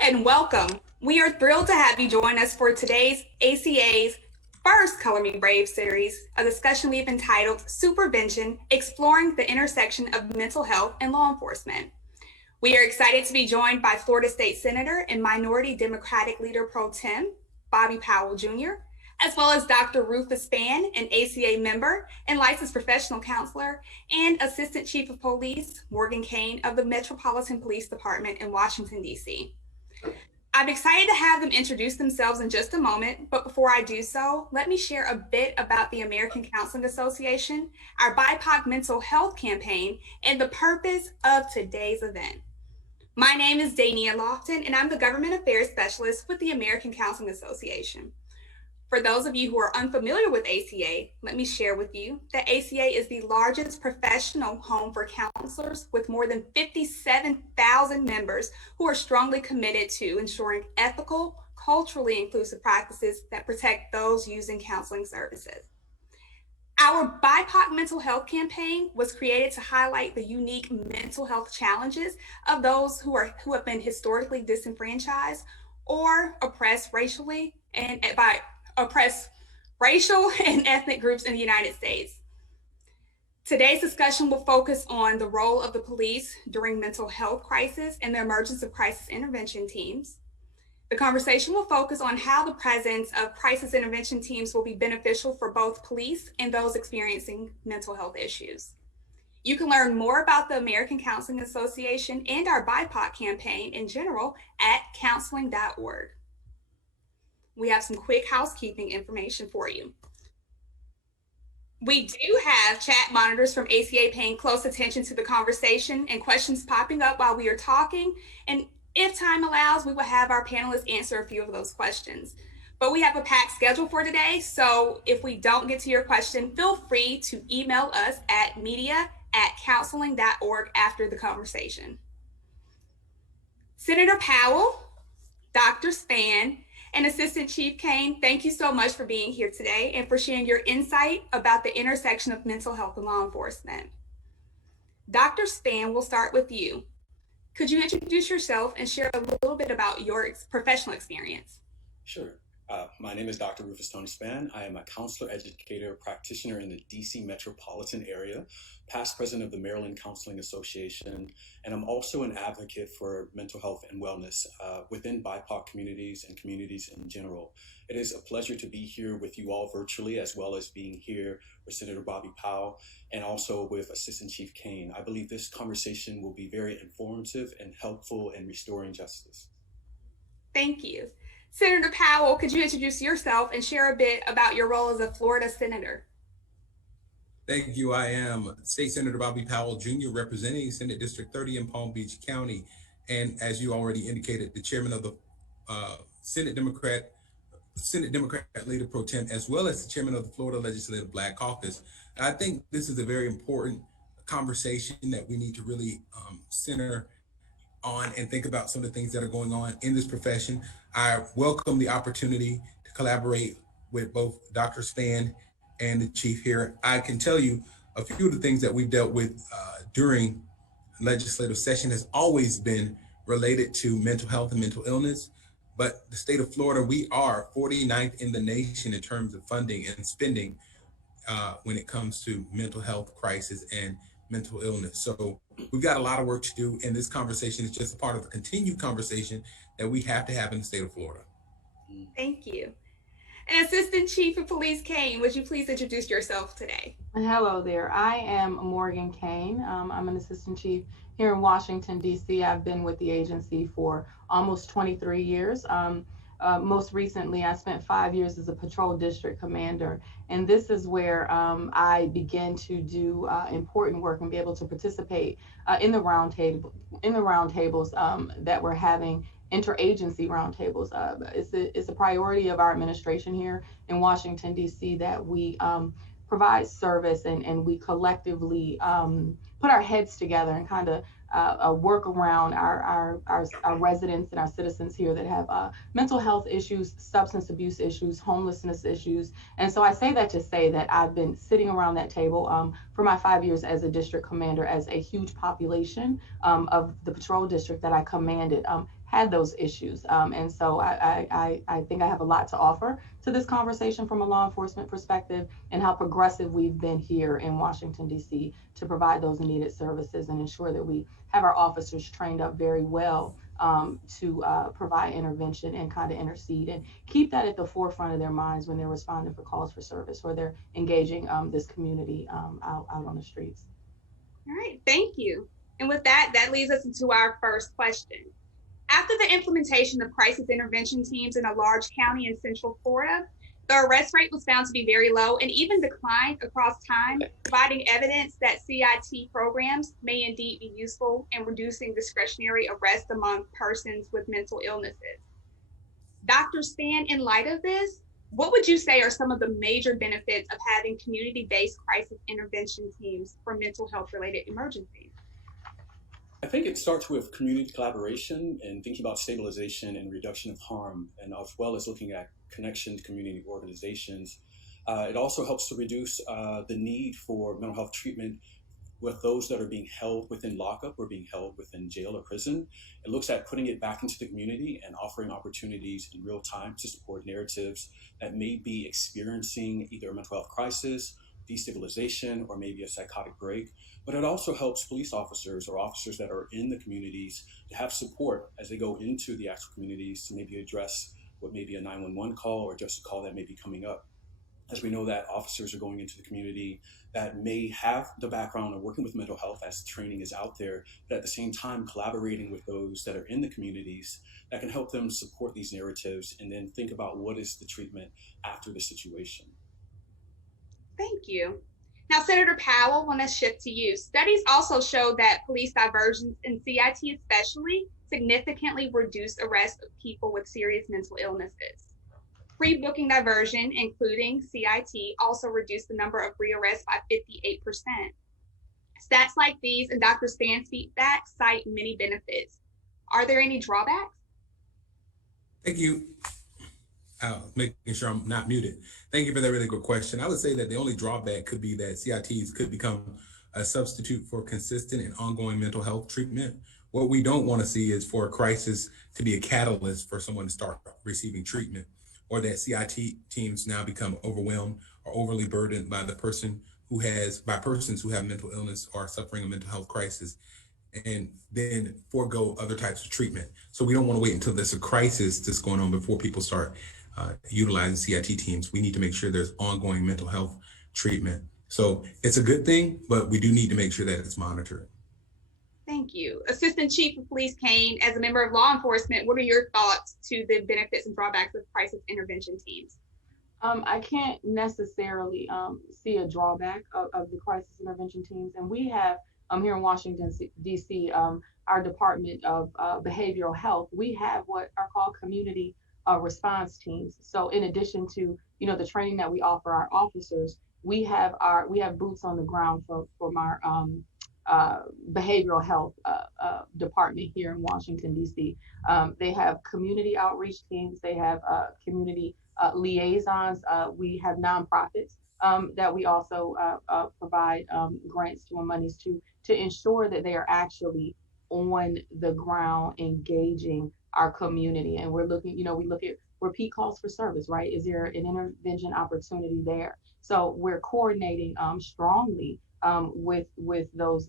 and welcome. We are thrilled to have you join us for today's ACA's first Color Me Brave series, a discussion we've entitled Supervention, Exploring the Intersection of Mental Health and Law Enforcement. We are excited to be joined by Florida State Senator and Minority Democratic Leader Pro Tem, Bobby Powell Jr., as well as Dr. Rufus Spann, an ACA member and licensed professional counselor, and Assistant Chief of Police, Morgan Kane of the Metropolitan Police Department in Washington, D.C. I'm excited to have them introduce themselves in just a moment, but before I do so, let me share a bit about the American Counseling Association, our BIPOC mental health campaign, and the purpose of today's event. My name is Dania Lofton, and I'm the Government Affairs Specialist with the American Counseling Association. For those of you who are unfamiliar with ACA, let me share with you that ACA is the largest professional home for counselors with more than 57,000 members who are strongly committed to ensuring ethical, culturally inclusive practices that protect those using counseling services. Our BIPOC mental health campaign was created to highlight the unique mental health challenges of those who have been historically disenfranchised or oppressed racially and by oppressed racial and ethnic groups in the United States. Today's discussion will focus on the role of the police during mental health crisis and the emergence of crisis intervention teams. The conversation will focus on how the presence of crisis intervention teams will be beneficial for both police and those experiencing mental health issues. You can learn more about the American Counseling Association and our BIPOC campaign in general at counseling.org. We have some quick housekeeping information for you. We do have chat monitors from ACA paying close attention to the conversation and questions popping up while we are talking. And if time allows, we will have our panelists answer a few of those questions. But we have a packed schedule for today, so if we don't get to your question, feel free to email us at media@counseling.org after the conversation. Senator Powell, Dr. Spann, and Assistant Chief Kane, thank you so much for being here today and for sharing your insight about the intersection of mental health and law enforcement. Dr. Spann, we'll start with you. Could you introduce yourself and share a little bit about your professional experience? Sure. My name is Dr. Rufus Tony Spann. I am a counselor, educator, practitioner in the DC metropolitan area, past president of the Maryland Counseling Association, and I'm also an advocate for mental health and wellness within BIPOC communities and communities in general. It is a pleasure to be here with you all virtually, as well as being here with Senator Bobby Powell and also with Assistant Chief Kane. I believe this conversation will be very informative and helpful in restoring justice. Thank you. Senator Powell, could you introduce yourself and share a bit about your role as a Florida senator? Thank you. I am State Senator Bobby Powell Jr., representing Senate District 30 in Palm Beach County. And as you already indicated, the chairman of the Senate Democrat Leader Pro Tem, as well as the chairman of the Florida Legislative Black Caucus. I think this is a very important conversation that we need to really center on and think about some of the things that are going on in this profession. I welcome the opportunity to collaborate with both Dr. Spann and the chief here. I can tell you a few of the things that we've dealt with during legislative session has always been related to mental health and mental illness. But the state of Florida, we are 49th in the nation in terms of funding and spending when it comes to mental health crisis and mental illness. So we've got a lot of work to do, and this conversation is just a part of the continued conversation that we have to have in the state of Florida. Thank you. And Assistant Chief of Police Kane, would you please introduce yourself today? Hello there. I am Morgan Kane. I'm an assistant chief here in Washington, D.C. I've been with the agency for almost 23 years. Most recently, I spent 5 years as a patrol district commander, and this is where I began to do important work and be able to participate in the roundtables that we're having, interagency roundtables. It's a priority of our administration here in Washington, D.C. that we provide service and we collectively put our heads together and kind of work around our residents and our citizens here that have mental health issues, substance abuse issues, homelessness issues. And so I say that to say that I've been sitting around that table for my 5 years as a district commander, as a huge population of the patrol district that I commanded had those issues. And so I think I have a lot to offer to this conversation from a law enforcement perspective, and how progressive we've been here in Washington, D.C. to provide those needed services and ensure that we have our officers trained up very well to provide intervention and kind of intercede and keep that at the forefront of their minds when they're responding for calls for service or they're engaging this community out on the streets. All right, thank you. And with that, that leads us into our first question. After the implementation of crisis intervention teams in a large county in Central Florida, the arrest rate was found to be very low and even declined across time, providing evidence that CIT programs may indeed be useful in reducing discretionary arrest among persons with mental illnesses. Dr. Span, in light of this, what would you say are some of the major benefits of having community-based crisis intervention teams for mental health-related emergencies? I think it starts with community collaboration and thinking about stabilization and reduction of harm, and as well as looking at connection to community organizations. It also helps to reduce the need for mental health treatment with those that are being held within lockup or being held within jail or prison. It looks at putting it back into the community and offering opportunities in real time to support narratives that may be experiencing either a mental health crisis, destabilization, or maybe a psychotic break. But it also helps police officers or officers that are in the communities to have support as they go into the actual communities to maybe address what may be a 911 call or just a call that may be coming up. As we know that officers are going into the community that may have the background of working with mental health as training is out there, but at the same time collaborating with those that are in the communities that can help them support these narratives and then think about what is the treatment after the situation. Thank you. Now, Senator Powell, I want to shift to you. Studies also show that police diversions, and CIT especially, significantly reduce arrest of people with serious mental illnesses. Pre-booking diversion, including CIT, also reduced the number of rearrests by 58%. Stats like these and Dr. Span's feedback cite many benefits. Are there any drawbacks? Thank you. Making sure I'm not muted. Thank you for that really good question. I would say that the only drawback could be that CITs could become a substitute for consistent and ongoing mental health treatment. What we don't want to see is for a crisis to be a catalyst for someone to start receiving treatment, or that CIT teams now become overwhelmed or overly burdened by persons who have mental illness or are suffering a mental health crisis, and then forego other types of treatment. So we don't want to wait until there's a crisis that's going on before people start utilizing CIT teams. We need to make sure there's ongoing mental health treatment. So it's a good thing, but we do need to make sure that it's monitored. Thank you. Assistant Chief of Police Kane, as a member of law enforcement, what are your thoughts to the benefits and drawbacks of crisis intervention teams? I can't necessarily see a drawback of the crisis intervention teams. And we have here in Washington, D.C., our Department of Behavioral Health, we have what are called community response teams. So in addition to, the training that we offer our officers, we have boots on the ground from our behavioral health department here in Washington, D.C. They have community outreach teams. They have community liaisons. We have nonprofits that we also provide grants to and monies to ensure that they are actually on the ground engaging our community. And we're looking, we look at repeat calls for service, right? Is there an intervention opportunity there? So we're coordinating strongly with those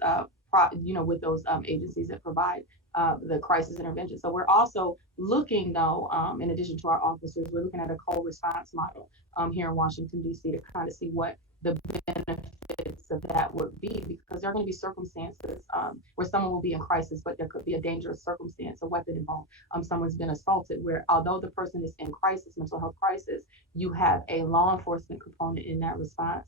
agencies that provide the crisis intervention. So we're also looking, though, in addition to our officers, we're looking at a co-response model here in Washington, D.C. to kind of see what the benefits of that would be, because there are going to be circumstances where someone will be in crisis, but there could be a dangerous circumstance, a weapon involved. Someone's been assaulted, where although the person is in crisis, mental health crisis, you have a law enforcement component in that response.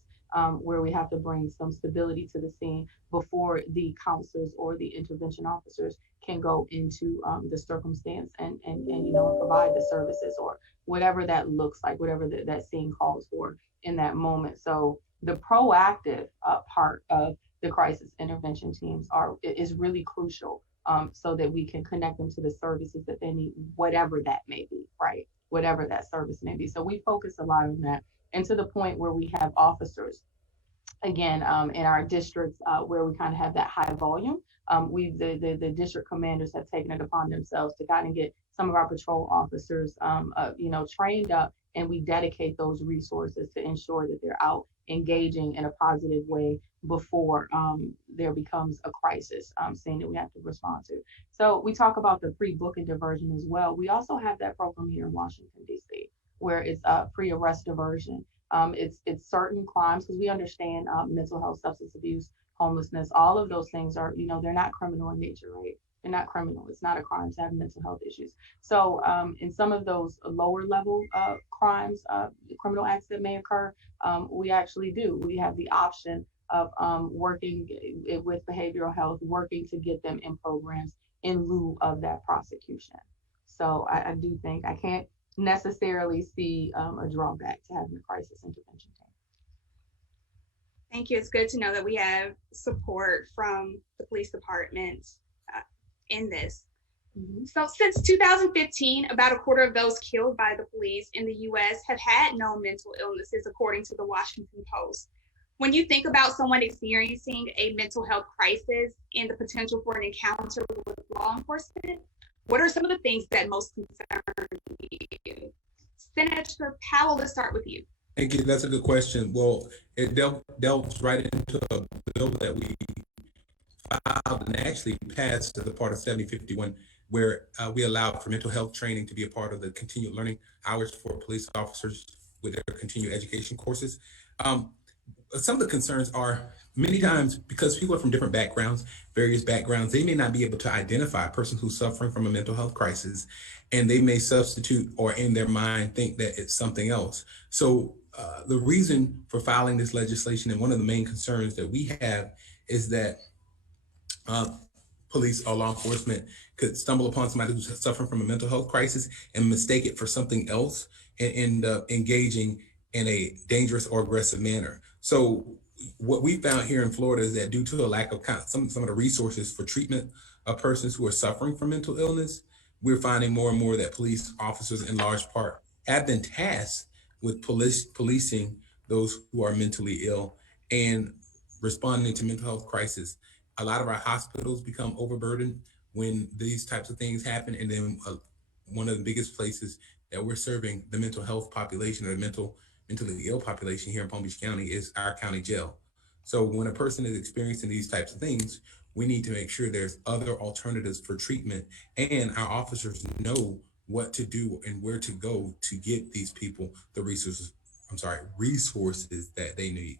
Where we have to bring some stability to the scene before the counselors or the intervention officers can go into the circumstance and provide the services or whatever that looks like, whatever that scene calls for in that moment. So the proactive part of the crisis intervention teams is really crucial, so that we can connect them to the services that they need, whatever that may be, right? Whatever that service may be. So we focus a lot on that. And to the point where we have officers, again, in our districts where we kind of have that high volume The district commanders have taken it upon themselves to kind of get some of our patrol officers, trained up, and we dedicate those resources to ensure that they're out engaging in a positive way before there becomes a crisis scene that we have to respond to. So we talk about the pre-book and diversion as well. We also have that program here in Washington, D.C., where it's pre-arrest diversion. It's certain crimes, because we understand mental health, substance abuse, homelessness, all of those things are, they're not criminal in nature, right? They're not criminal. It's not a crime to have mental health issues. So in some of those lower level crimes, criminal acts that may occur, we actually do. We have the option of working with behavioral health, working to get them in programs in lieu of that prosecution. So I do think I can't necessarily see a drawback to having a crisis intervention team. Thank you. It's good to know that we have support from the police department in this. Mm-hmm. So since 2015, about a quarter of those killed by the police in the U.S. have had known mental illnesses, according to the Washington Post. When you think about someone experiencing a mental health crisis and the potential for an encounter with law enforcement, what are some of the things that most concern you? Senator Powell, let's start with you. Thank you. That's a good question. Well, it delves right into a bill that we filed and actually passed as a part of 7051, where we allowed for mental health training to be a part of the continued learning hours for police officers with their continued education courses. Some of the concerns are many times because people are from different backgrounds, various backgrounds, they may not be able to identify a person who's suffering from a mental health crisis, and they may substitute or in their mind think that it's something else. So the reason for filing this legislation, and one of the main concerns that we have, is that police or law enforcement could stumble upon somebody who's suffering from a mental health crisis and mistake it for something else and end up engaging in a dangerous or aggressive manner. So what we found here in Florida is that due to a lack of some of the resources for treatment of persons who are suffering from mental illness, we're finding more and more that police officers in large part have been tasked with policing those who are mentally ill and responding to mental health crisis. A lot of our hospitals become overburdened when these types of things happen. And then one of the biggest places that we're serving the mental health population, or the mentally ill population here in Palm Beach County, is our county jail. So when a person is experiencing these types of things, we need to make sure there's other alternatives for treatment, and our officers know what to do and where to go to get these people the resources that they need.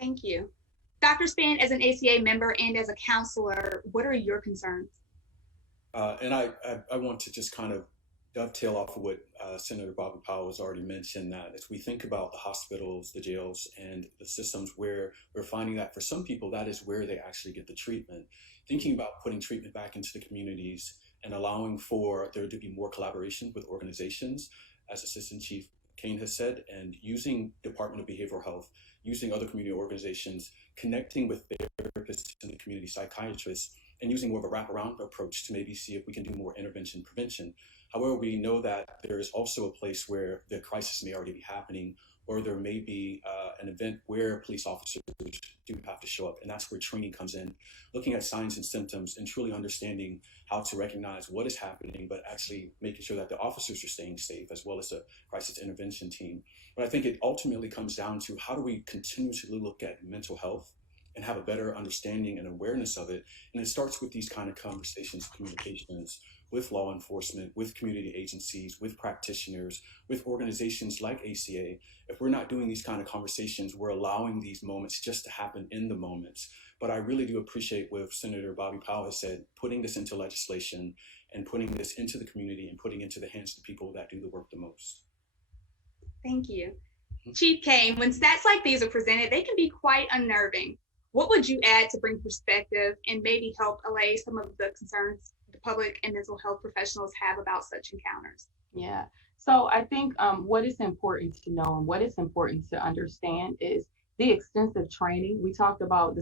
Thank you. Dr. Spann, as an ACA member and as a counselor, what are your concerns? And I want to just kind of dovetail off of what Senator Bobby Powell has already mentioned, that as we think about the hospitals, the jails, and the systems, where we're finding that for some people, that is where they actually get the treatment. Thinking about putting treatment back into the communities and allowing for there to be more collaboration with organizations, as Assistant Chief Kane has said, and using Department of Behavioral Health, using other community organizations, connecting with therapists and the community psychiatrists, and using more of a wraparound approach to maybe see if we can do more intervention prevention. However, we know that there is also a place where the crisis may already be happening, or there may be an event where police officers do have to show up. And that's where training comes in, looking at signs and symptoms and truly understanding how to recognize what is happening, but actually making sure that the officers are staying safe, as well as the crisis intervention team. But I think it ultimately comes down to, how do we continuously look at mental health and have a better understanding and awareness of it? And it starts with these kind of conversations, communications with law enforcement, with community agencies, with practitioners, with organizations like ACA. If we're not doing these kind of conversations, we're allowing these moments just to happen in the moments. But I really do appreciate what Senator Bobby Powell has said, putting this into legislation and putting this into the community and putting it into the hands of the people that do the work the most. Thank you. Chief Kane, when stats like these are presented, they can be quite unnerving. What would you add to bring perspective and maybe help allay some of the concerns the public and mental health professionals have about such encounters? Yeah. So I think what is important to know and what is important to understand is the extensive training. The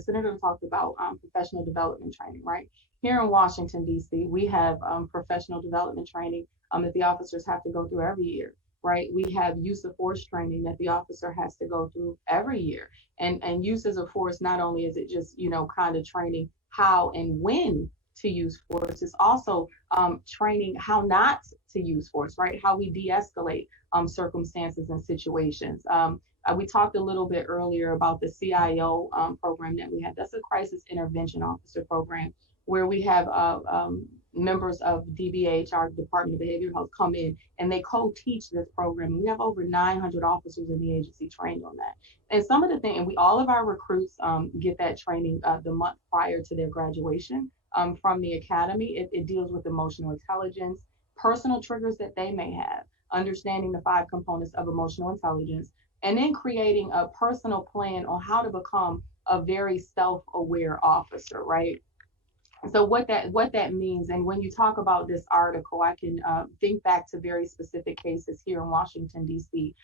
senator talked about professional development training, right? Here in Washington, D.C., we have professional development training that the officers have to go through every year, right? We have use of force training that the officer has to go through every year. And use of force, not only is it just, kind of training how and when to use force. It's also training how not to use force, right? How we de-escalate circumstances and situations. We talked a little bit earlier about the CIO program that we have. That's a crisis intervention officer program where we have members of DBH, our Department of Behavioral Health, come in and they co-teach this program. We have over 900 officers in the agency trained on that. And some of the things, and all of our recruits get that training the month prior to their graduation from the academy. It deals with emotional intelligence, personal triggers that they may have, understanding the 5 components of emotional intelligence, and then creating a personal plan on how to become a very self-aware officer, right? So what that means, and when you talk about this article, I can think back to very specific cases here in Washington, D.C.,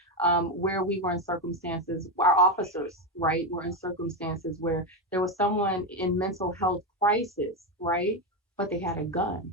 where we were in circumstances, our officers, right, were in circumstances where there was someone in mental health crisis, right, but they had a gun,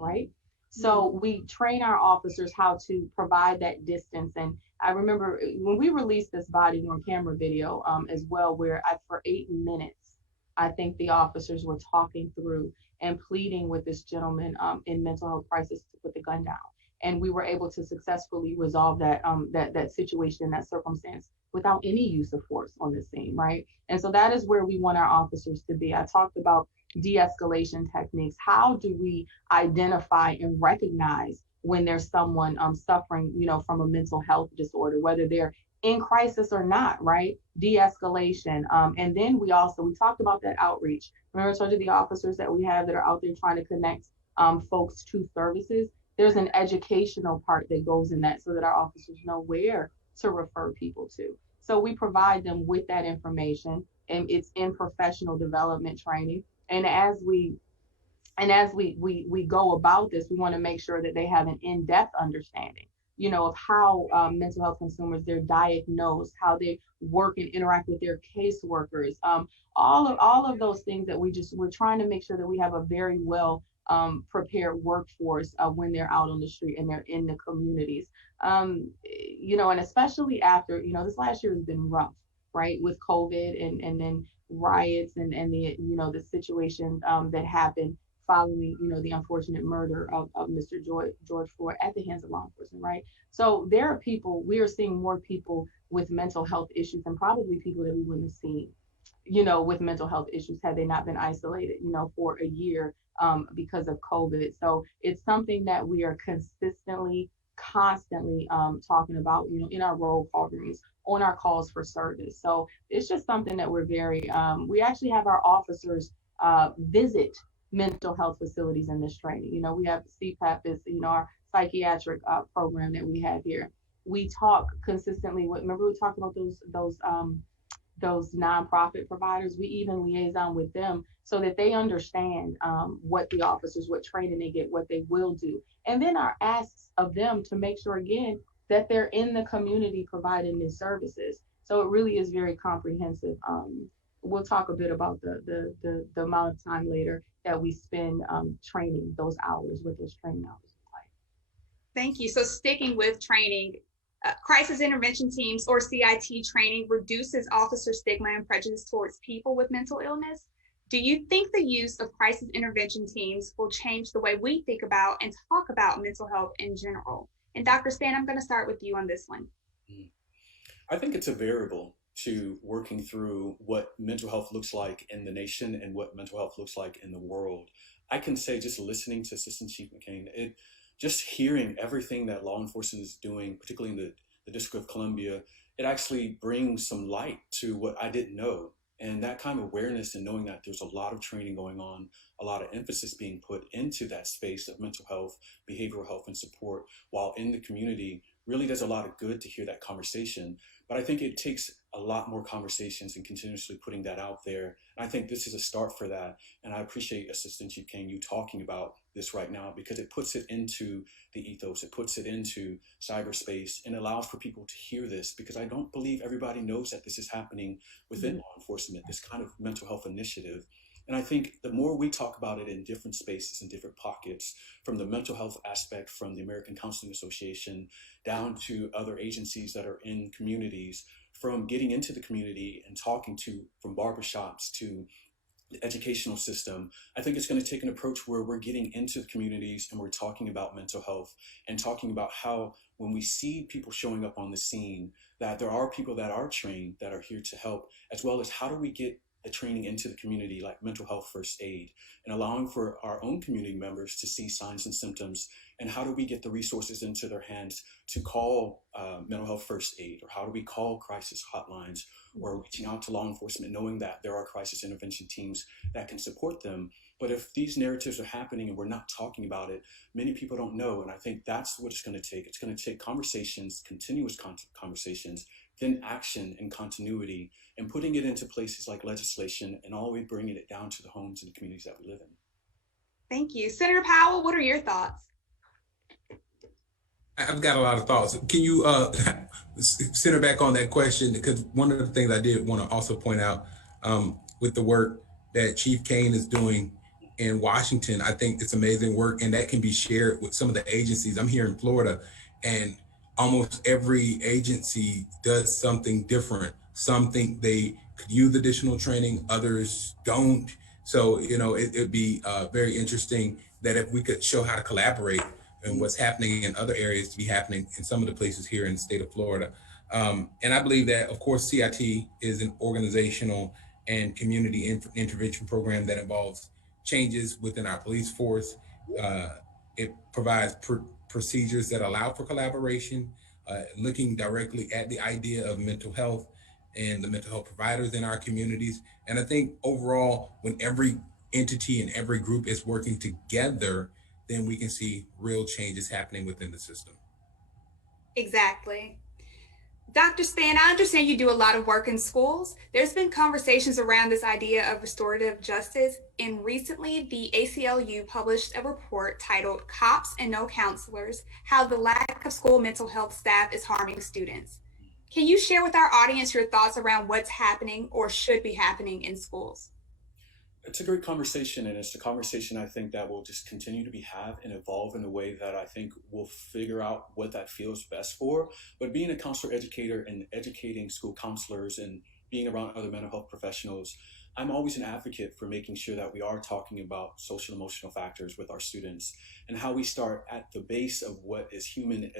right? So we train our officers how to provide that distance. And I remember when we released this body worn camera video as well, where for 8 minutes, I think the officers were talking through and pleading with this gentleman in mental health crisis to put the gun down. And we were able to successfully resolve that that situation, that circumstance, without any use of force on the scene, right? And so that is where we want our officers to be. I talked about de-escalation techniques. How do we identify and recognize when there's someone suffering, from a mental health disorder, whether they're in crisis or not, right? De-escalation. And then we talked about that outreach. Remember, I told you the officers that we have that are out there trying to connect folks to services. There's an educational part that goes in that so that our officers know where to refer people to. So we provide them with that information, and it's in professional development training. And as we go about this, we want to make sure that they have an in-depth understanding, of how mental health consumers, they're diagnosed, how they work and interact with their caseworkers, all of those things that we're trying to make sure that we have a very well prepared workforce when they're out on the street and they're in the communities. And especially after, this last year has been rough, right, with COVID and then riots and the situation that happened following, the unfortunate murder of Mr. George Floyd at the hands of law enforcement, right? So we are seeing more people with mental health issues, and probably people that we wouldn't have seen, with mental health issues had they not been isolated, for a year because of COVID. So it's something that we are constantly talking about, in our roll call rooms, on our calls for service. So it's just something that we're very, we actually have our officers visit mental health facilities in this training. We have CPAP is, our psychiatric program that we have here. We talk consistently with, remember we talked about those nonprofit providers. We even liaison with them so that they understand what the officers, what training they get, what they will do. And then our asks of them to make sure, again, that they're in the community providing these services. So it really is very comprehensive. We'll talk a bit about the amount of time later that we spend training, those hours, what those training hours look like. Thank you. So sticking with training, crisis intervention teams or CIT training reduces officer stigma and prejudice towards people with mental illness. Do you think the use of crisis intervention teams will change the way we think about and talk about mental health in general? And Dr. Span, I'm going to start with you on this one. I think it's a variable to working through what mental health looks like in the nation and what mental health looks like in the world. I can say, just listening to Assistant Chief McCain, just hearing everything that law enforcement is doing, particularly in the District of Columbia, it actually brings some light to what I didn't know. And that kind of awareness and knowing that there's a lot of training going on, a lot of emphasis being put into that space of mental health, behavioral health, and support while in the community really does a lot of good to hear that conversation. But I think it takes a lot more conversations and continuously putting that out there. And I think this is a start for that. And I appreciate Assistant Chief Kane, you talking about this right now, because it puts it into the ethos, it puts it into cyberspace and allows for people to hear this, because I don't believe everybody knows that this is happening within law enforcement, this kind of mental health initiative. And I think the more we talk about it in different spaces and different pockets, from the mental health aspect, from the American Counseling Association down to other agencies that are in communities, from getting into the community and talking to, from barbershops to the educational system, I think it's going to take an approach where we're getting into the communities and we're talking about mental health and talking about how when we see people showing up on the scene, that there are people that are trained that are here to help, as well as how do we get the training into the community, like mental health first aid, and allowing for our own community members to see signs and symptoms, and how do we get the resources into their hands to call mental health first aid, or how do we call crisis hotlines, or reaching out to law enforcement, knowing that there are crisis intervention teams that can support them. But if these narratives are happening and we're not talking about it, many people don't know. And I think that's what it's going to take. It's going to take conversations, continuous conversations, then action and continuity, and putting it into places like legislation, and always bringing it down to the homes and the communities that we live in. Thank you. Senator Powell, what are your thoughts? I've got a lot of thoughts. Can you center back on that question? Because one of the things I did want to also point out with the work that Chief Kane is doing in Washington, I think it's amazing work, and that can be shared with some of the agencies. I'm here in Florida, and almost every agency does something different. Some think they could use additional training, others don't. So, you know, it'd be very interesting that if we could show how to collaborate and what's happening in other areas to be happening in some of the places here in the state of Florida. And I believe that, of course, CIT is an organizational and community intervention program that involves changes within our police force. It provides procedures that allow for collaboration, looking directly at the idea of mental health and the mental health providers in our communities. And I think overall, when every entity and every group is working together, then we can see real changes happening within the system. Exactly. Dr. Span, I understand you do a lot of work in schools. There's been conversations around this idea of restorative justice, and recently the ACLU published a report titled Cops and No Counselors, How the Lack of School Mental Health Staff is Harming Students. Can you share with our audience your thoughts around what's happening or should be happening in schools? It's a great conversation, and it's a conversation I think that will just continue to be had and evolve in a way that I think we'll figure out what that feels best for. But being a counselor educator and educating school counselors and being around other mental health professionals, I'm always an advocate for making sure that we are talking about social emotional factors with our students and how we start at the base of what is human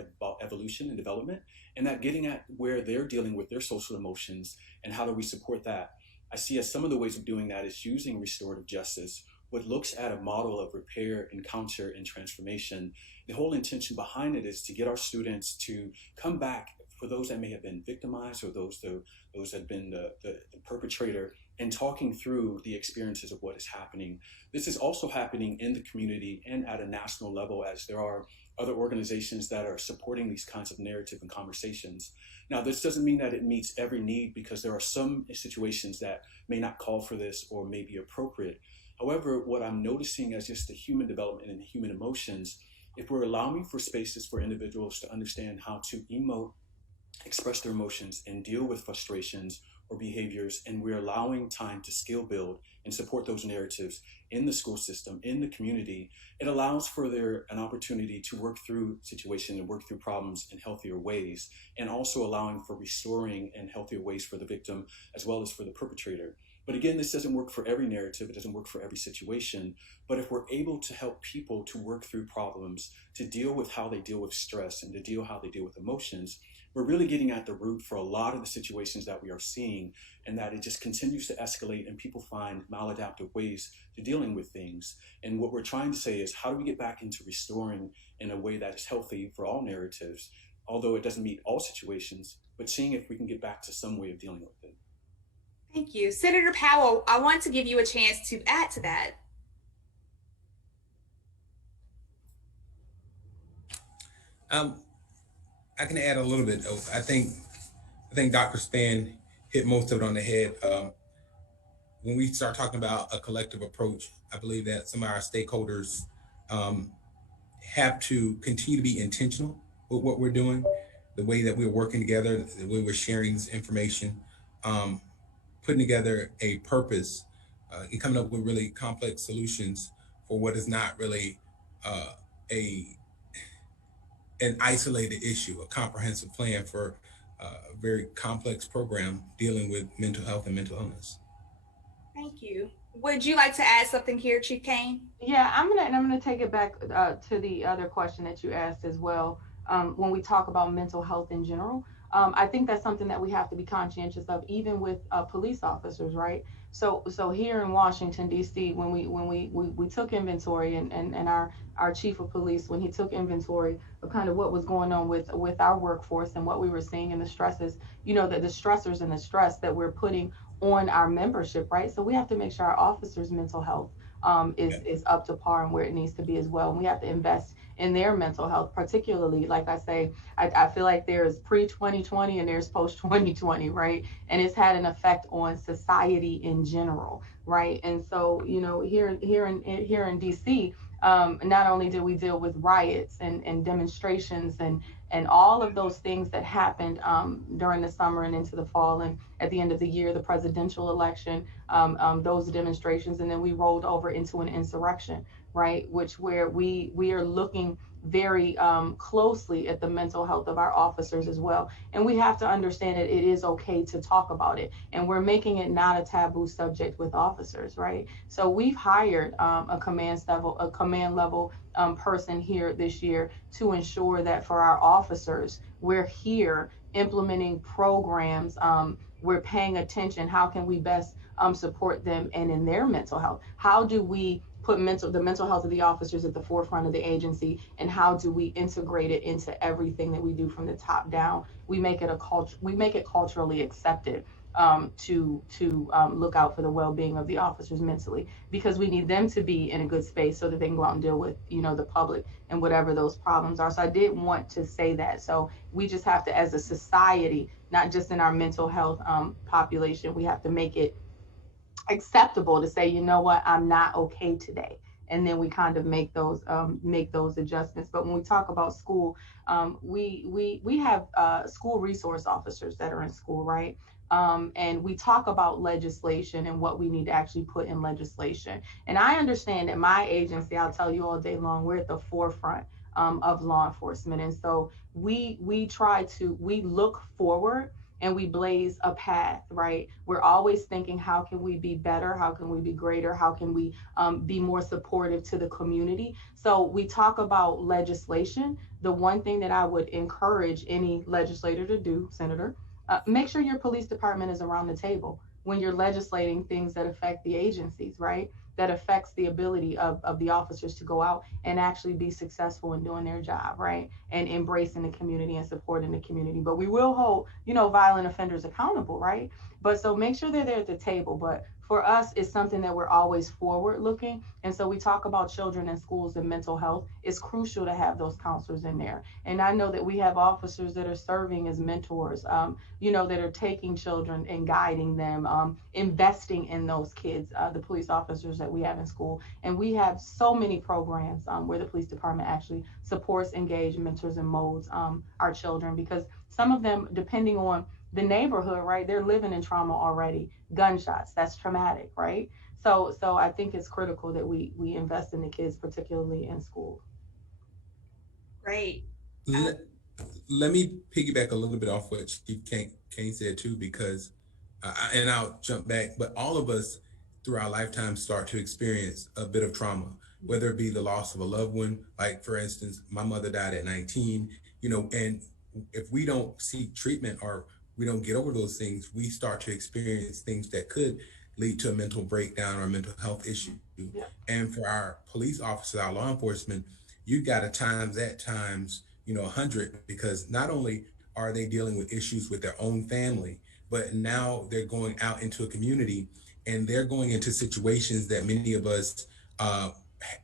evolution and development, and that getting at where they're dealing with their social emotions and how do we support that. I see as some of the ways of doing that is using restorative justice, what looks at a model of repair, encounter, and transformation. The whole intention behind it is to get our students to come back, for those that may have been victimized or those that have been the perpetrator, and talking through the experiences of what is happening. This is also happening in the community and at a national level, as there are other organizations that are supporting these kinds of narrative and conversations. Now, this doesn't mean that it meets every need, because there are some situations that may not call for this or may be appropriate. However, what I'm noticing as just the human development and human emotions, if we're allowing for spaces for individuals to understand how to emote, express their emotions, and deal with frustrations or behaviors, and we're allowing time to skill build and support those narratives in the school system, in the community, it allows for an opportunity to work through situations and work through problems in healthier ways, and also allowing for restoring in healthier ways for the victim as well as for the perpetrator. But again, this doesn't work for every narrative, it doesn't work for every situation, but if we're able to help people to work through problems, to deal with how they deal with stress and to deal how they deal with emotions, we're really getting at the root for a lot of the situations that we are seeing, and that it just continues to escalate and people find maladaptive ways to dealing with things. And what we're trying to say is, how do we get back into restoring in a way that is healthy for all narratives, although it doesn't meet all situations, but seeing if we can get back to some way of dealing with it. Thank you. Senator Powell, I want to give you a chance to add to that. I can add a little bit. I think Dr. Span hit most of it on the head. When we start talking about a collective approach, I believe that some of our stakeholders have to continue to be intentional with what we're doing, the way that we're working together, the way we're sharing this information, putting together a purpose, and coming up with really complex solutions for what is not really an isolated issue, a comprehensive plan for a very complex program dealing with mental health and mental illness. Thank you. Would you like to add something here, Chief Kane? Yeah, I'm gonna take it back to the other question that you asked as well. When we talk about mental health in general, I think that's something that we have to be conscientious of, even with police officers, right? So here in Washington D.C., when we took inventory, and our chief of police, when he took inventory of kind of what was going on with our workforce and what we were seeing and the stresses, the stressors and the stress that we're putting on our membership, right? So we have to make sure our officers' mental health is up to par and where it needs to be as well. And we have to invest in their mental health, particularly, like I say, I feel like there's pre-2020 and there's post-2020, right? And it's had an effect on society in general, right? And so, here in DC, not only did we deal with riots and demonstrations and all of those things that happened during the summer and into the fall, and at the end of the year, the presidential election, those demonstrations, and then we rolled over into an insurrection, right? Where we are looking very closely at the mental health of our officers as well. And we have to understand that it is okay to talk about it. And we're making it not a taboo subject with officers, right? So we've hired a command level person here this year to ensure that for our officers, we're here implementing programs. We're paying attention. How can we best support them and in their mental health? How do we put the mental health of the officers at the forefront of the agency, and how do we integrate it into everything that we do from the top down? We make it culturally accepted to look out for the well-being of the officers mentally, because we need them to be in a good space so that they can go out and deal with the public and whatever those problems are. So I did want to say that. So we just have to, as a society, not just in our mental health population, we have to make it acceptable to say, you know what, I'm not okay today. And then we kind of make those adjustments. But when we talk about school, we have school resource officers that are in school, right? And we talk about legislation and what we need to actually put in legislation. And I understand that my agency, I'll tell you all day long, we're at the forefront of law enforcement. And so we look forward and we blaze a path, right? We're always thinking, how can we be better? How can we be greater? How can we be more supportive to the community? So we talk about legislation. The one thing that I would encourage any legislator to do, Senator, make sure your police department is around the table when you're legislating things that affect the agencies, right? That affects the ability of the officers to go out and actually be successful in doing their job, right? And embracing the community and supporting the community. But we will hold, violent offenders accountable, right? But so make sure they're there at the table. But for us, it's something that we're always forward looking. And so we talk about children in schools and mental health. It's crucial to have those counselors in there. And I know that we have officers that are serving as mentors, that are taking children and guiding them, investing in those kids, the police officers that we have in school. And we have so many programs where the police department actually supports, engages, mentors, and molds our children, because some of them, depending on the neighborhood, right, they're living in trauma already. Gunshots, that's traumatic, right? So I think it's critical that we invest in the kids, particularly in school. Great. Let me piggyback a little bit off what Chief Kane said too, because, and I'll jump back, but all of us through our lifetime start to experience a bit of trauma, whether it be the loss of a loved one. Like, for instance, my mother died at 19, and if we don't seek treatment or we don't get over those things, we start to experience things that could lead to a mental breakdown or a mental health issue. Yeah. And for our police officers, our law enforcement, you got to times 100, because not only are they dealing with issues with their own family, but now they're going out into a community and they're going into situations that many of us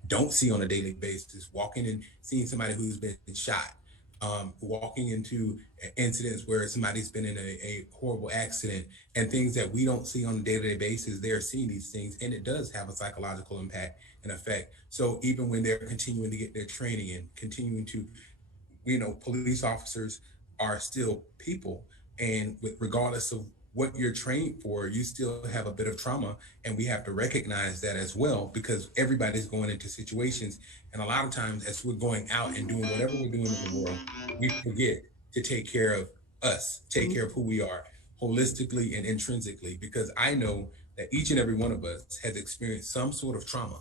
don't see on a daily basis, walking and seeing somebody who's been shot, walking into incidents where somebody's been in a horrible accident, and things that we don't see on a day-to-day basis. They're seeing these things, and it does have a psychological impact and effect. So even when they're continuing to get their training and continuing to, police officers are still people, and regardless of what you're trained for, you still have a bit of trauma, and we have to recognize that as well, because everybody's going into situations, and a lot of times as we're going out and doing whatever we're doing in the world, we forget to take care of us, take care of who we are holistically and intrinsically, because I know that each and every one of us has experienced some sort of trauma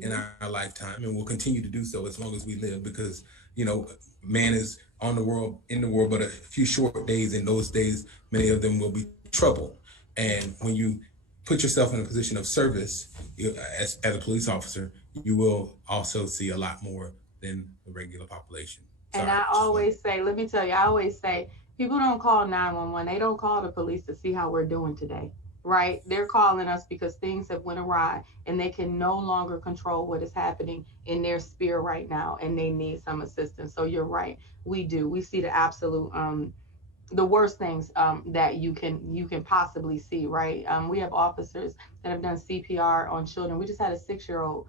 in our lifetime, and will continue to do so as long as we live, because, you know, man is in the world but a few short days. In those days, many of them will be troubled. And when you put yourself in a position of service, as a police officer, you will also see a lot more than the regular population. And I always say, let me tell you, I always say, people don't call 911. They don't call the police to see how we're doing today, right? They're calling us because things have went awry and they can no longer control what is happening in their sphere right now, and they need some assistance. So you're right, we do. We see the absolute the worst things that you can possibly see, right? We have officers that have done CPR on children. We just had a 6-year-old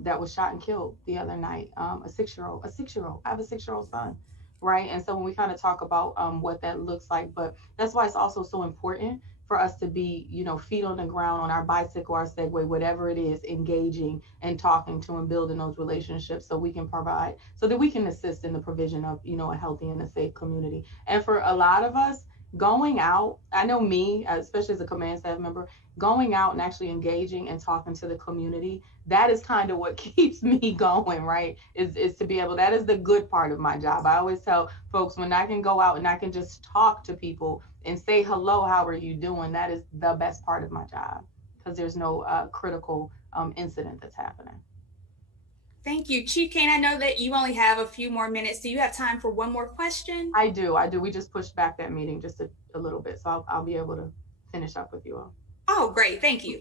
that was shot and killed the other night. A 6-year-old. I have a 6-year-old son, right? And so when we kind of talk about what that looks like, but that's why it's also so important for us to be, you know, feet on the ground on our bicycle, our Segway, whatever it is, engaging and talking to and building those relationships so we can provide, so that we can assist in the provision of, you know, a healthy and a safe community. And for a lot of us, going out, I know me, especially as a command staff member, going out and actually engaging and talking to the community, that is kind of what keeps me going, right? Is to be able, that is the good part of my job. I always tell folks, when I can go out and I can just talk to people and say, hello, how are you doing? That is the best part of my job, because there's no critical incident that's happening. Thank you. Chief Kane, I know that you only have a few more minutes. Do you have time for one more question? I do. We just pushed back that meeting just a little bit, so I'll be able to finish up with you all. Oh, great. Thank you.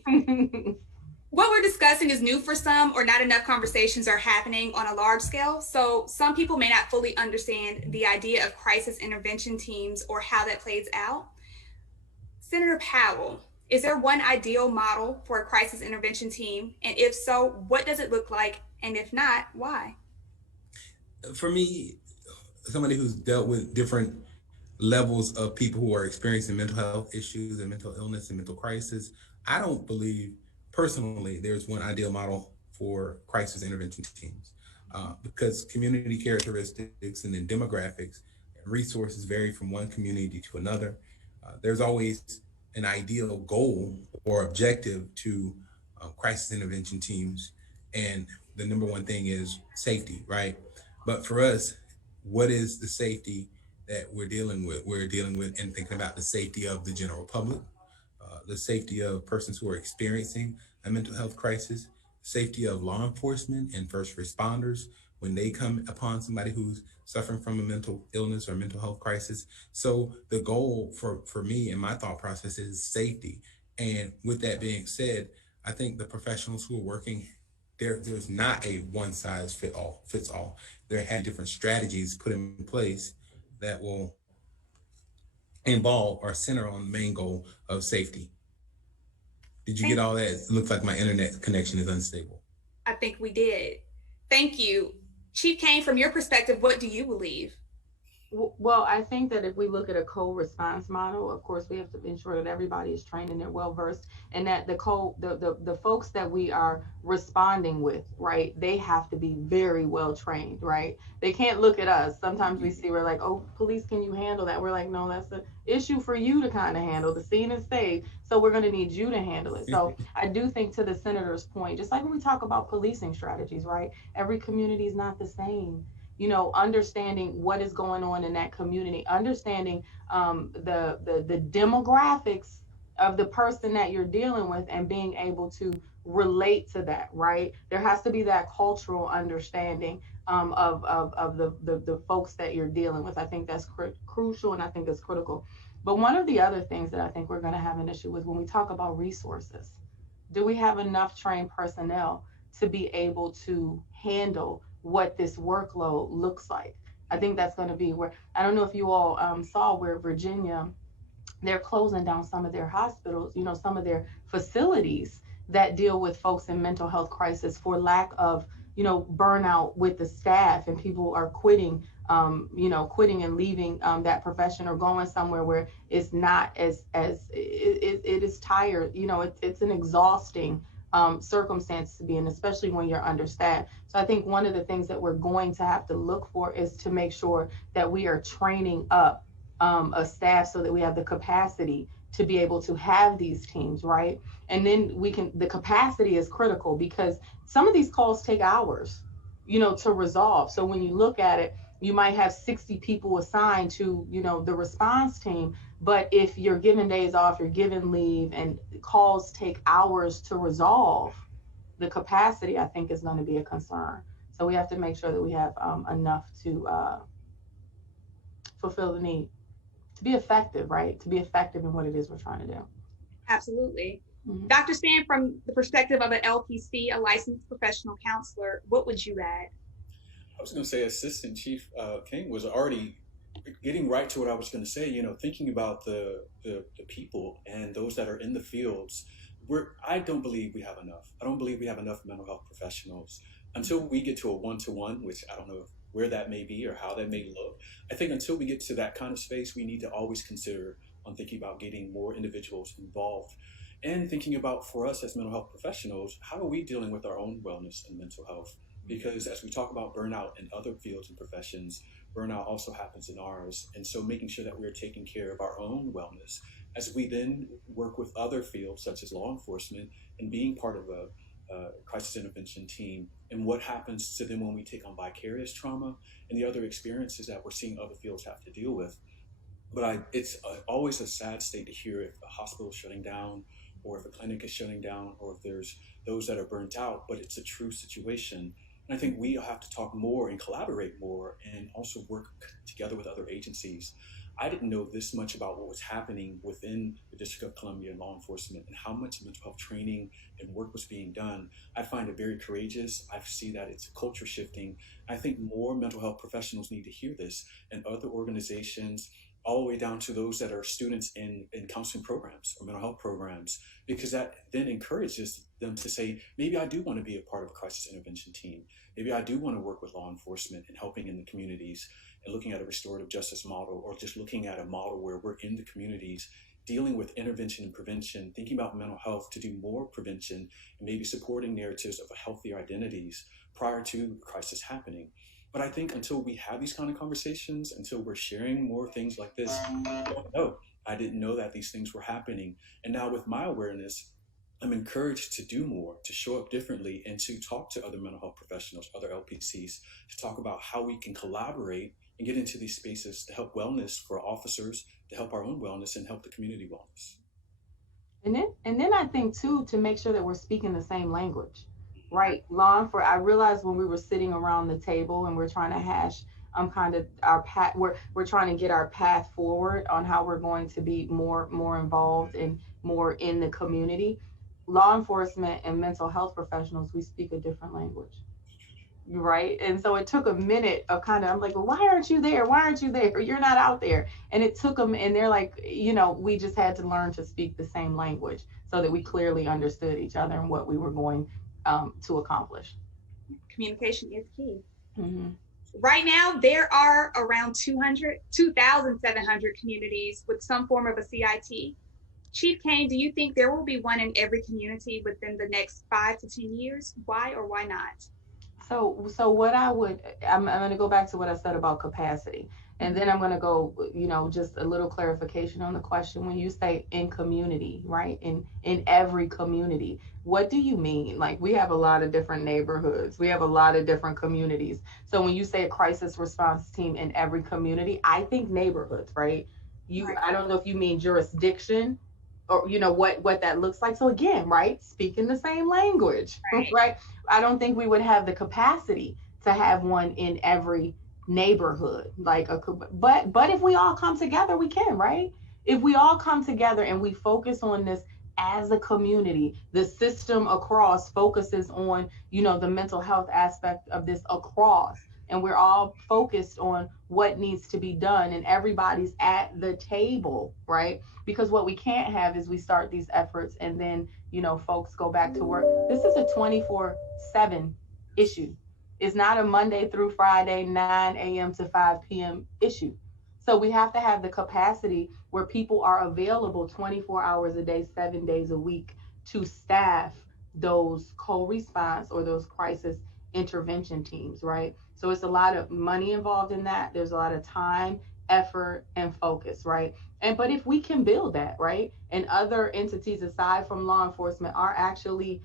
What we're discussing is new for some, or not enough conversations are happening on a large scale. So some people may not fully understand the idea of crisis intervention teams or how that plays out. Senator Powell, is there one ideal model for a crisis intervention team? And if so, what does it look like? And if not, why? For me, somebody who's dealt with different levels of people who are experiencing mental health issues and mental illness and mental crisis, I don't believe personally there's one ideal model for crisis intervention teams, because community characteristics and then demographics and resources vary from one community to another. There's always an ideal goal or objective to crisis intervention teams, and the number one thing is safety, right? But for us, what is the safety that we're dealing with? We're dealing with and thinking about the safety of the general public, the safety of persons who are experiencing a mental health crisis, safety of law enforcement and first responders when they come upon somebody who's suffering from a mental illness or mental health crisis. So the goal for me and my thought process is safety. And with that being said, I think the professionals who are working there's not a one size fits all. There have different strategies put in place that will involve or center on the main goal of safety. Did you get all that? It looks like my internet connection is unstable. I think we did. Thank you. Chief Kane, from your perspective, what do you believe? Well, I think that if we look at a co-response model, of course, we have to ensure that everybody is trained and they're well-versed, and that the folks that we are responding with, right, they have to be very well trained, right? They can't look at us. Sometimes we see, we're like, oh, police, can you handle that? We're like, no, that's an issue for you to kind of handle. The scene is safe, so we're going to need you to handle it. So I do think, to the senator's point, just like when we talk about policing strategies, right, every community is not the same. You know, understanding what is going on in that community, understanding the demographics of the person that you're dealing with, and being able to relate to that, right? There has to be that cultural understanding of the folks that you're dealing with. I think that's crucial, and I think it's critical. But one of the other things that I think we're going to have an issue with when we talk about resources, do we have enough trained personnel to be able to handle what this workload looks like? I think that's going to be where, I don't know if you all saw where Virginia, they're closing down some of their hospitals, you know, some of their facilities that deal with folks in mental health crisis for lack of, you know, burnout with the staff, and people are quitting, quitting and leaving that profession, or going somewhere where it's not as it is tired, you know, it's an exhausting circumstance to be in, especially when you're understaffed. So I think one of the things that we're going to have to look for is to make sure that we are training up a staff so that we have the capacity to be able to have these teams, right? And then the capacity is critical because some of these calls take hours, to resolve. So when you look at it, you might have 60 people assigned to, the response team, but if you're given days off, you're given leave, and calls take hours to resolve, the capacity, I think, is going to be a concern. So we have to make sure that we have enough to fulfill the need, to be effective, right? To be effective in what it is we're trying to do. Absolutely. Mhm. Dr. Stan, from the perspective of an LPC, a licensed professional counselor, what would you add? I was going to say Assistant Chief Kane was already getting right to what I was going to say. Thinking about the people and those that are in the fields, I don't believe we have enough. I don't believe we have enough mental health professionals until we get to a one-to-one, which I don't know where that may be or how that may look. I think until we get to that kind of space, we need to always consider on thinking about getting more individuals involved and thinking about, for us as mental health professionals, how are we dealing with our own wellness and mental health? Because as we talk about burnout in other fields and professions, burnout also happens in ours. And so making sure that we're taking care of our own wellness as we then work with other fields such as law enforcement and being part of a crisis intervention team, and what happens to them when we take on vicarious trauma and the other experiences that we're seeing other fields have to deal with. But it's always a sad state to hear if a hospital is shutting down or if a clinic is shutting down or if there's those that are burnt out, but it's a true situation. And I think we have to talk more and collaborate more and also work together with other agencies. I didn't know this much about what was happening within the District of Columbia and law enforcement and how much mental health training and work was being done. I find it very courageous. I see that it's culture shifting. I think more mental health professionals need to hear this, and other organizations, all the way down to those that are students in counseling programs or mental health programs, because that then encourages them to say, maybe I do want to be a part of a crisis intervention team. Maybe I do want to work with law enforcement and helping in the communities and looking at a restorative justice model, or just looking at a model where we're in the communities dealing with intervention and prevention, thinking about mental health to do more prevention and maybe supporting narratives of healthier identities prior to crisis happening. But I think until we have these kind of conversations, until we're sharing more things like this, I don't know. I didn't know that these things were happening. And now with my awareness, I'm encouraged to do more, to show up differently, and to talk to other mental health professionals, other LPCs, to talk about how we can collaborate and get into these spaces to help wellness for officers, to help our own wellness, and help the community wellness. And then I think too, to make sure that we're speaking the same language, right? I realized when we were sitting around the table and we're trying to hash kind of our path, we're trying to get our path forward on how we're going to be more involved and more in the community. Law enforcement and mental health professionals, we speak a different language, right? And so it took a minute of I'm like, well, why aren't you there? Why aren't you there? You're not out there. And it took them, and they're like, we just had to learn to speak the same language so that we clearly understood each other and what we were going to accomplish. Communication is key. Mm-hmm. Right now, there are around 2,700 communities with some form of a CIT. Chief Kane, do you think there will be one in every community within the next 5 to 10 years? Why or why not? So what I'm going to go back to what I said about capacity. And then I'm going to go, just a little clarification on the question. When you say in community, right? In every community, what do you mean? Like, we have a lot of different neighborhoods. We have a lot of different communities. So when you say a crisis response team in every community, I think neighborhoods, right? Right. I don't know if you mean jurisdiction or, what that looks like. So again, right? Speaking the same language, right? I don't think we would have the capacity to have one in every neighborhood, but if we all come together, we can, right? If we all come together and we focus on this as a community, the system across focuses on, the mental health aspect of this across, and we're all focused on what needs to be done, and everybody's at the table, right? Because what we can't have is we start these efforts and then, folks go back to work. This is a 24/7 issue. It's not a Monday through Friday, 9 a.m. to 5 p.m. issue. So we have to have the capacity where people are available 24 hours a day, 7 days a week to staff those co-response or those crisis intervention teams, right? So it's a lot of money involved in that. There's a lot of time effort, and focus, right? But if we can build that, right, and other entities aside from law enforcement are actually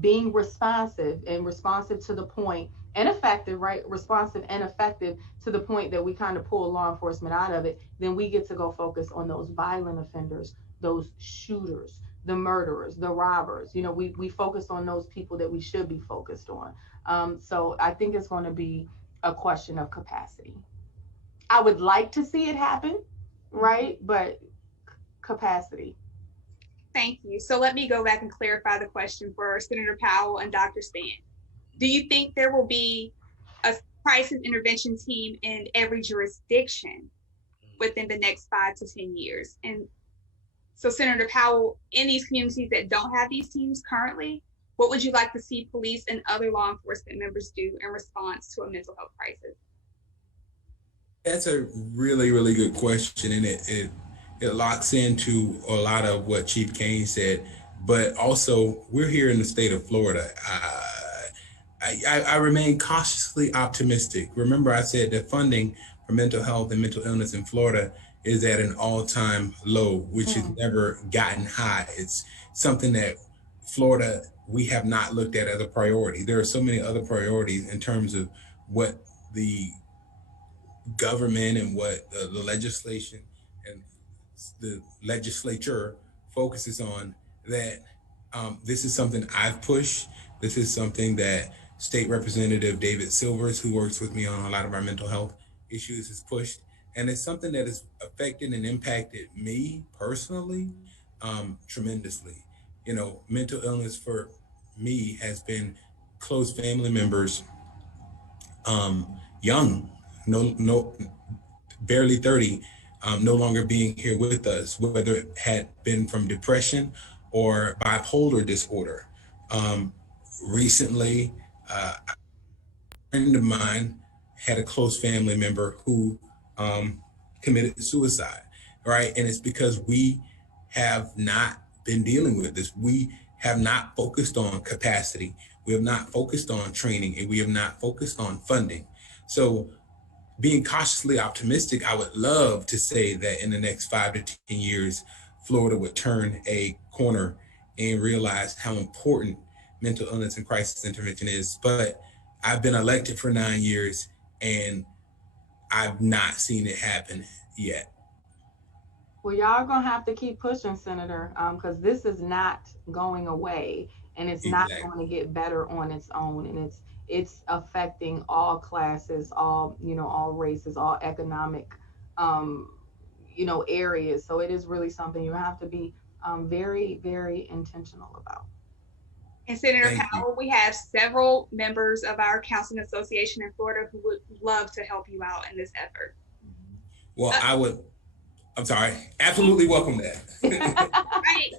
being responsive to the point, and effective, right? Responsive and effective to the point that we kind of pull law enforcement out of it, then we get to go focus on those violent offenders, those shooters, the murderers, the robbers. We focus on those people that we should be focused on. So I think it's going to be a question of capacity. I would like to see it happen, right? But capacity. Thank you. So let me go back and clarify the question for Senator Powell and Dr. Span. Do you think there will be a crisis intervention team in every jurisdiction within the next 5 to 10 years? And so, Senator Powell, in these communities that don't have these teams currently, what would you like to see police and other law enforcement members do in response to a mental health crisis? That's a really, really good question, and it locks into a lot of what Chief Kane said. But also, we're here in the state of Florida. I remain cautiously optimistic. Remember, I said that funding for mental health and mental illness in Florida is at an all-time low, which has never gotten high. It's something that Florida, we have not looked at as a priority. There are so many other priorities in terms of what the government and what the legislation and the legislature focuses on, that this is something I've pushed. This is something that State Representative David Silvers, who works with me on a lot of our mental health issues, has pushed. And it's something that has affected and impacted me personally tremendously. Mental illness for me has been close family members, young, barely 30, no longer being here with us, whether it had been from depression or bipolar disorder. Recently, a friend of mine had a close family member who committed suicide, right? And it's because we have not been dealing with this. We have not focused on capacity. We have not focused on training, and we have not focused on funding. So being cautiously optimistic, I would love to say that in the next 5 to 10 years, Florida would turn a corner and realize how important mental illness and crisis intervention is. But I've been elected for 9 years and I've not seen it happen yet. Well, y'all gonna have to keep pushing, Senator, because this is not going away, and it's not going to get better on its own, and it's affecting all classes, all races, all economic areas. So it is really something you have to be very, very intentional about. And Senator Powell, we have several members of our counseling association in Florida who would love to help you out in this effort. Well, I'm sorry, absolutely welcome that. Right.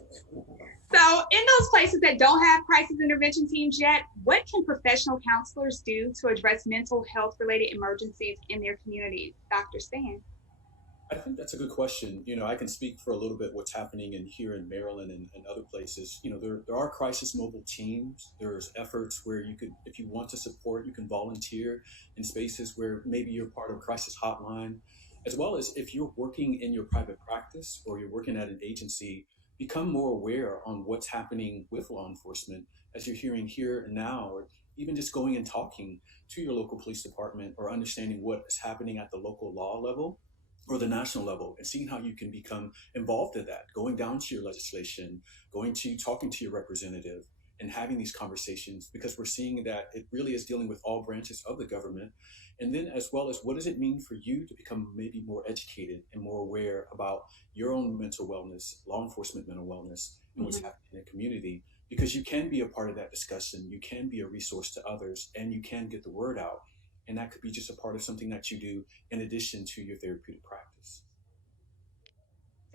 So in those places that don't have crisis intervention teams yet, what can professional counselors do to address mental health related emergencies in their communities? Dr. Span. I think that's a good question. I can speak for a little bit what's happening here in Maryland and other places. There are crisis mobile teams. There's efforts where you could, if you want to support, you can volunteer in spaces where maybe you're part of a crisis hotline, as well as if you're working in your private practice or you're working at an agency, become more aware on what's happening with law enforcement as you're hearing here and now, or even just going and talking to your local police department or understanding what is happening at the local law level or the national level, and seeing how you can become involved in that, going down to your legislation, talking to your representative and having these conversations, because we're seeing that it really is dealing with all branches of the government. And then as well as what does it mean for you to become maybe more educated and more aware about your own mental wellness, law enforcement mental wellness, and what's happening in the community, because you can be a part of that discussion, you can be a resource to others, and you can get the word out. And that could be just a part of something that you do in addition to your therapeutic practice.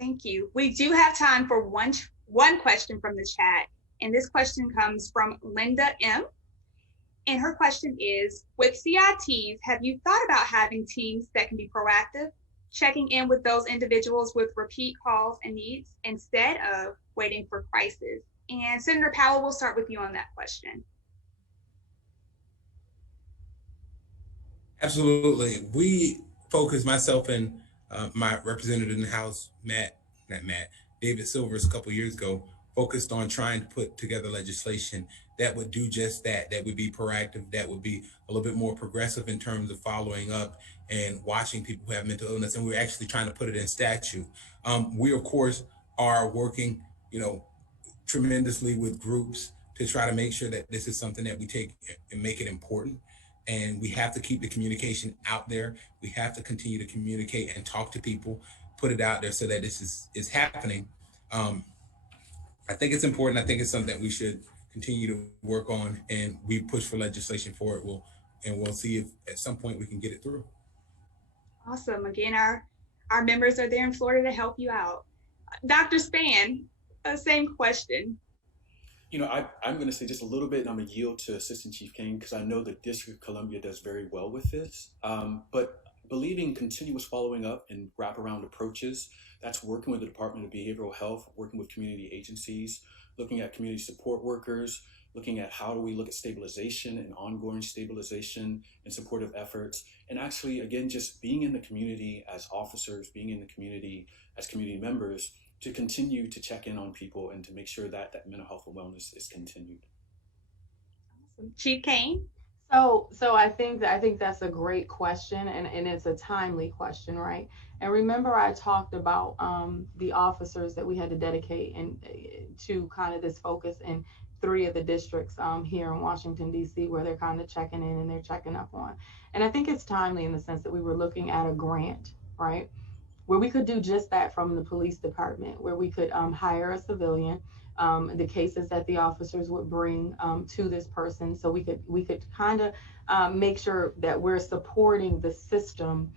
Thank you. We do have time for one question from the chat. And this question comes from Linda M. And her question is, with CITs, have you thought about having teams that can be proactive, checking in with those individuals with repeat calls and needs instead of waiting for crisis? And Senator Powell, we'll start with you on that question. Absolutely. We focus, myself and My representative in the House, David Silvers, a couple years ago, focused on trying to put together legislation that would do just that, that would be proactive, that would be a little bit more progressive in terms of following up and watching people who have mental illness. And we're actually trying to put it in statute. We, of course, are working, tremendously with groups to try to make sure that this is something that we take and make it important. And we have to keep the communication out there. We have to continue to communicate and talk to people, put it out there so that this is happening. I think it's important. I think it's something that we should continue to work on, and we push for legislation for it. We'll see if at some point we can get it through. Awesome. Again, our members are there in Florida to help you out. Dr. Span, same question. I'm going to say just a little bit, and I'm going to yield to Assistant Chief Kane because I know the District of Columbia does very well with this. But believing continuous following up and wraparound approaches, that's working with the Department of Behavioral Health, working with community agencies, looking at community support workers, looking at how do we look at stabilization and ongoing stabilization and supportive efforts. And actually, again, just being in the community as officers, being in the community as community members, to continue to check in on people and to make sure that mental health and wellness is continued. Awesome. Chief Kane? So I think that's a great question, and it's a timely question, right? And remember, I talked about the officers that we had to dedicate to kind of this focus in 3 of the districts here in Washington, D.C., where they're kind of checking in and they're checking up on. And I think it's timely in the sense that we were looking at a grant, right, where we could do just that from the police department, where we could hire a civilian, the cases that the officers would bring to this person, so we could kind of make sure that we're supporting the system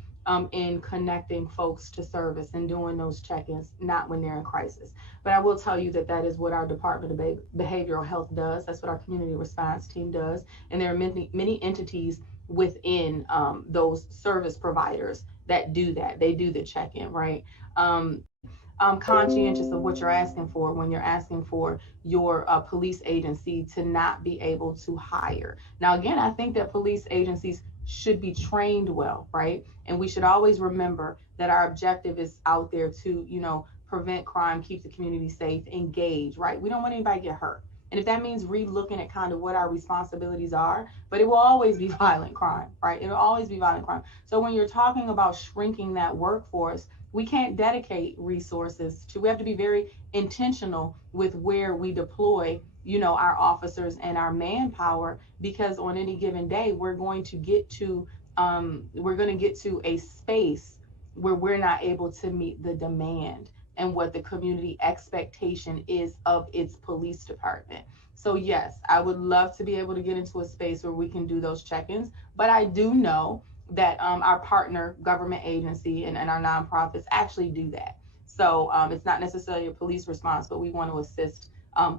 in connecting folks to service and doing those check-ins, not when they're in crisis. But I will tell you that is what our Department of Behavioral Health does. That's what our community response team does. And there are many entities within those service providers that do that. They do the check-in, right? I'm conscientious of what you're asking for when you're asking for your police agency to not be able to hire. Now, again, I think that police agencies should be trained well, right? And we should always remember that our objective is out there to, prevent crime, keep the community safe, engage, right? We don't want anybody to get hurt. And if that means re-looking at kind of what our responsibilities are, but it will always be violent crime, right? It will always be violent crime. So when you're talking about shrinking that workforce, we can't dedicate resources we have to be very intentional with where we deploy, our officers and our manpower, because on any given day, we're going to get to a space where we're not able to meet the demand and what the community expectation is of its police department. So yes, I would love to be able to get into a space where we can do those check-ins, but I do know that our partner government agency and our nonprofits actually do that. So it's not necessarily a police response, but we want to assist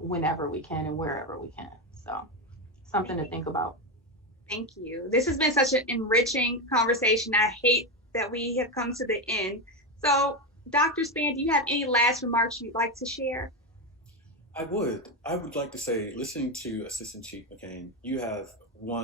whenever we can and wherever we can. So something to think about. Thank you. This has been such an enriching conversation. I hate that we have come to the end. So Dr. Span, do you have any last remarks you'd like to share? I would like to say, listening to Assistant Chief McCain, you have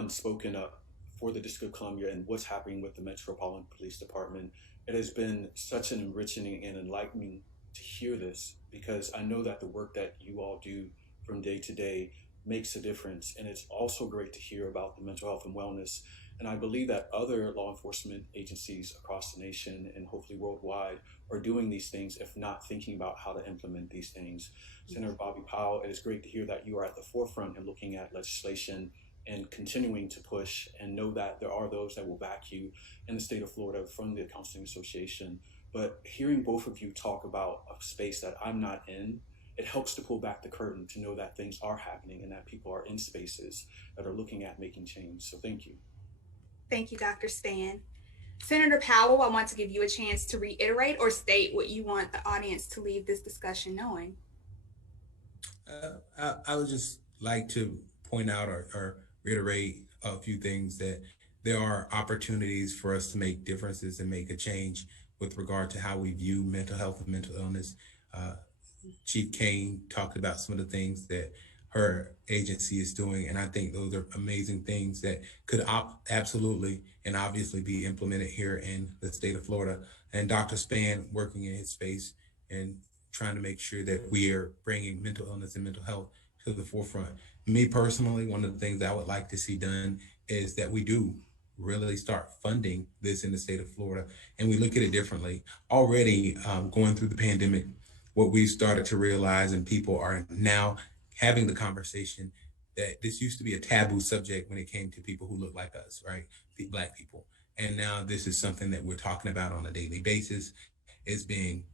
spoken up for the District of Columbia and what's happening with the Metropolitan Police Department. It has been such an enriching and enlightening to hear this, because I know that the work that you all do from day to day makes a difference. And it's also great to hear about the mental health and wellness. And I believe that other law enforcement agencies across the nation and hopefully worldwide are doing these things, if not thinking about how to implement these things. Senator Bobby Powell, it is great to hear that you are at the forefront and looking at legislation and continuing to push, and know that there are those that will back you in the state of Florida from the Counseling Association. But hearing both of you talk about a space that I'm not in, it helps to pull back the curtain to know that things are happening and that people are in spaces that are looking at making change. So thank you. Thank you, Dr. Span. Senator Powell, I want to give you a chance to reiterate or state what you want the audience to leave this discussion knowing. I would just like to point out or reiterate a few things, that there are opportunities for us to make differences and make a change with regard to how we view mental health and mental illness. Chief Kane talked about some of the things that her agency is doing. And I think those are amazing things that could absolutely and obviously be implemented here in the state of Florida. And Dr. Span working in his space and trying to make sure that we are bringing mental illness and mental health to the forefront. Me personally, one of the things I would like to see done is that we do really start funding this in the state of Florida, and we look at it differently. Already going through the pandemic, what we've started to realize, and people are now having the conversation, that this used to be a taboo subject when it came to people who look like us, right? The Black people. And now this is something that we're talking about on a daily basis. It's being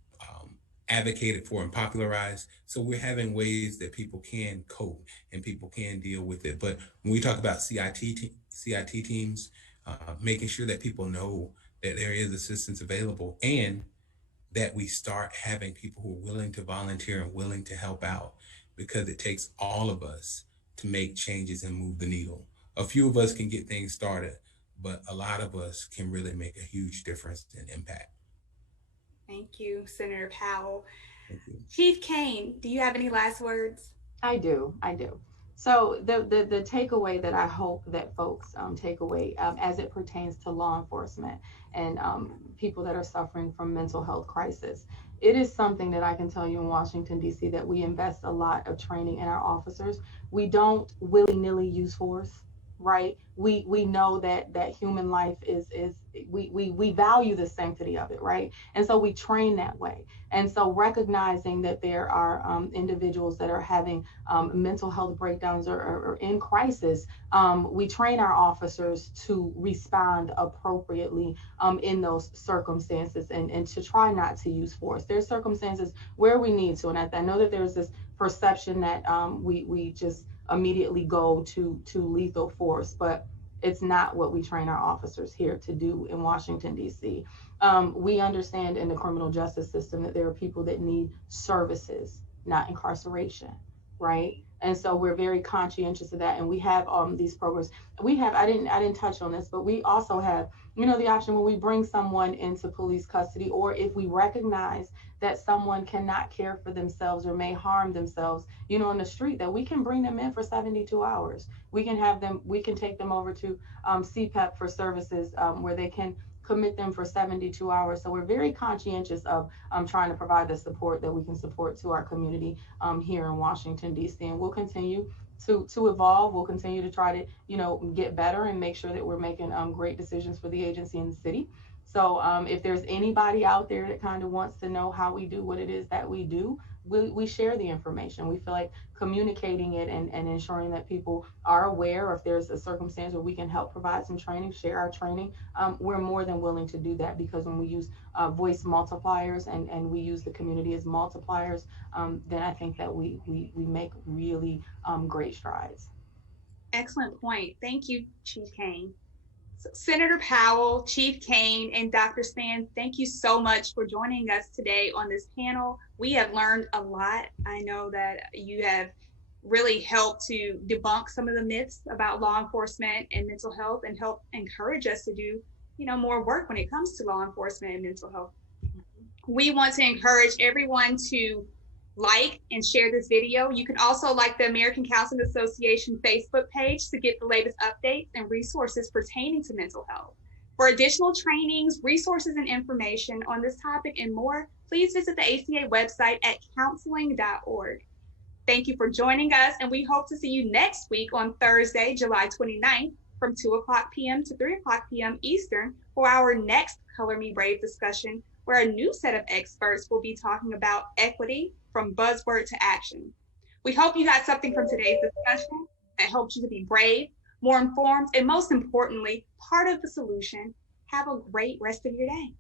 advocated for and popularized. So we're having ways that people can cope and people can deal with it. But when we talk about CIT teams, making sure that people know that there is assistance available, and that we start having people who are willing to volunteer and willing to help out, because it takes all of us to make changes and move the needle. A few of us can get things started, but a lot of us can really make a huge difference and impact. Thank you, Senator Powell. Thank you. Chief Kane, do you have any last words? I do. So the takeaway that I hope that folks take away as it pertains to law enforcement and people that are suffering from mental health crisis, it is something that I can tell you in Washington, D.C., that we invest a lot of training in our officers. We don't willy-nilly use force, right? We know that human life is we value the sanctity of it, right? And so we train that way. And so recognizing that there are individuals that are having mental health breakdowns or in crisis, we train our officers to respond appropriately in those circumstances, and to try not to use force. There's circumstances where we need to, and I know that there's this perception that we just immediately go to lethal force, but it's not what we train our officers here to do in Washington, D.C. We understand in the criminal justice system that there are people that need services, not incarceration, right? And so we're very conscientious of that, and we have these programs. We have, I didn't touch on this, but we also have, the option when we bring someone into police custody, or if we recognize that someone cannot care for themselves or may harm themselves, in the street, that we can bring them in for 72 hours. We can take them over to CPEP for services where they can commit them for 72 hours. So we're very conscientious of trying to provide the support that we can support to our community here in Washington, D.C. And we'll continue to evolve. We'll continue to try to, get better and make sure that we're making great decisions for the agency and the city. So if there's anybody out there that kind of wants to know how we do what it is that we do, we share the information. We feel like communicating it and ensuring that people are aware, or if there's a circumstance where we can help provide some training, share our training, we're more than willing to do that, because when we use voice multipliers and we use the community as multipliers, then I think that we make really great strides. Excellent point. Thank you, Chief Kane. So, Senator Powell, Chief Kane, and Dr. Span, thank you so much for joining us today on this panel. We have learned a lot. I know that you have really helped to debunk some of the myths about law enforcement and mental health, and help encourage us to do, more work when it comes to law enforcement and mental health. We want to encourage everyone to like and share this video. You can also like the American Counseling Association Facebook page to get the latest updates and resources pertaining to mental health. For additional trainings, resources, and information on this topic and more, please visit the ACA website at counseling.org. Thank you for joining us, and we hope to see you next week on Thursday, July 29th from 2:00 p.m. to 3:00 p.m. Eastern for our next Color Me Brave discussion, where a new set of experts will be talking about equity from buzzword to action. We hope you got something from today's discussion that helped you to be brave, more informed, and most importantly, part of the solution. Have a great rest of your day.